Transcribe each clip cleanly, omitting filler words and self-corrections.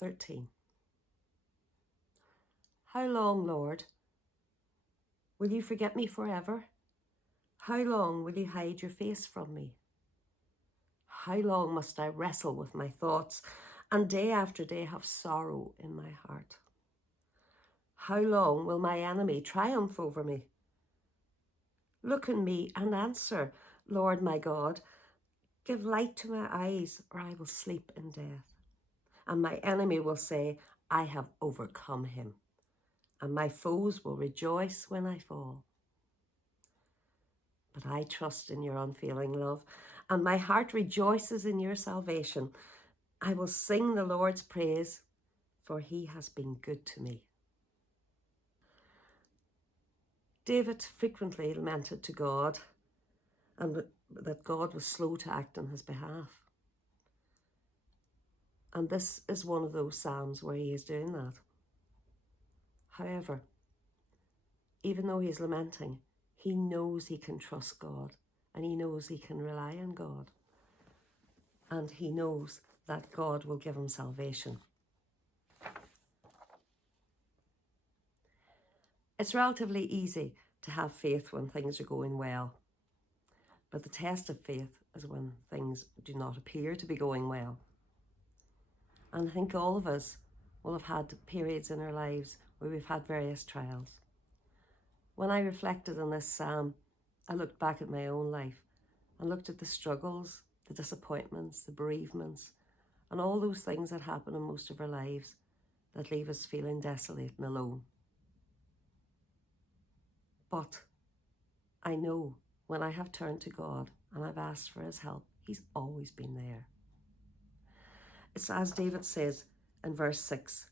13. How long, Lord, will you forget me forever? How long will you hide your face from me? How long must I wrestle with my thoughts and day after day have sorrow in my heart? How long will my enemy triumph over me? Look on me and answer, Lord my God. Give light to my eyes, or I will sleep in death. And my enemy will say, I have overcome him. And my foes will rejoice when I fall. But I trust in your unfailing love, and my heart rejoices in your salvation. I will sing the Lord's praise, for he has been good to me. David frequently lamented to God, and that God was slow to act on his behalf. And this is one of those psalms where he is doing that. However, even though he's lamenting, he knows he can trust God, and he knows he can rely on God. And he knows that God will give him salvation. It's relatively easy to have faith when things are going well. But the test of faith is when things do not appear to be going well. And I think all of us will have had periods in our lives where we've had various trials. When I reflected on this psalm, I looked back at my own life and looked at the struggles, the disappointments, the bereavements, and all those things that happen in most of our lives that leave us feeling desolate and alone. But I know when I have turned to God and I've asked for his help, he's always been there. It's as David says in verse 6,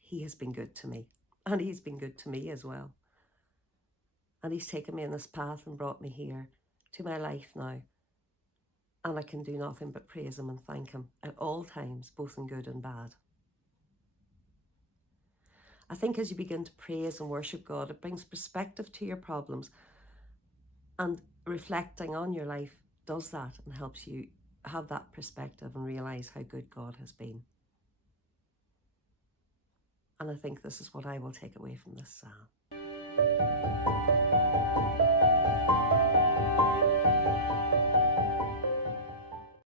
he has been good to me, and he's been good to me as well. And he's taken me in this path and brought me here to my life now. And I can do nothing but praise him and thank him at all times, both in good and bad. I think as you begin to praise and worship God, it brings perspective to your problems, and reflecting on your life does that and helps you have that perspective and realise how good God has been. And I think this is what I will take away from this psalm.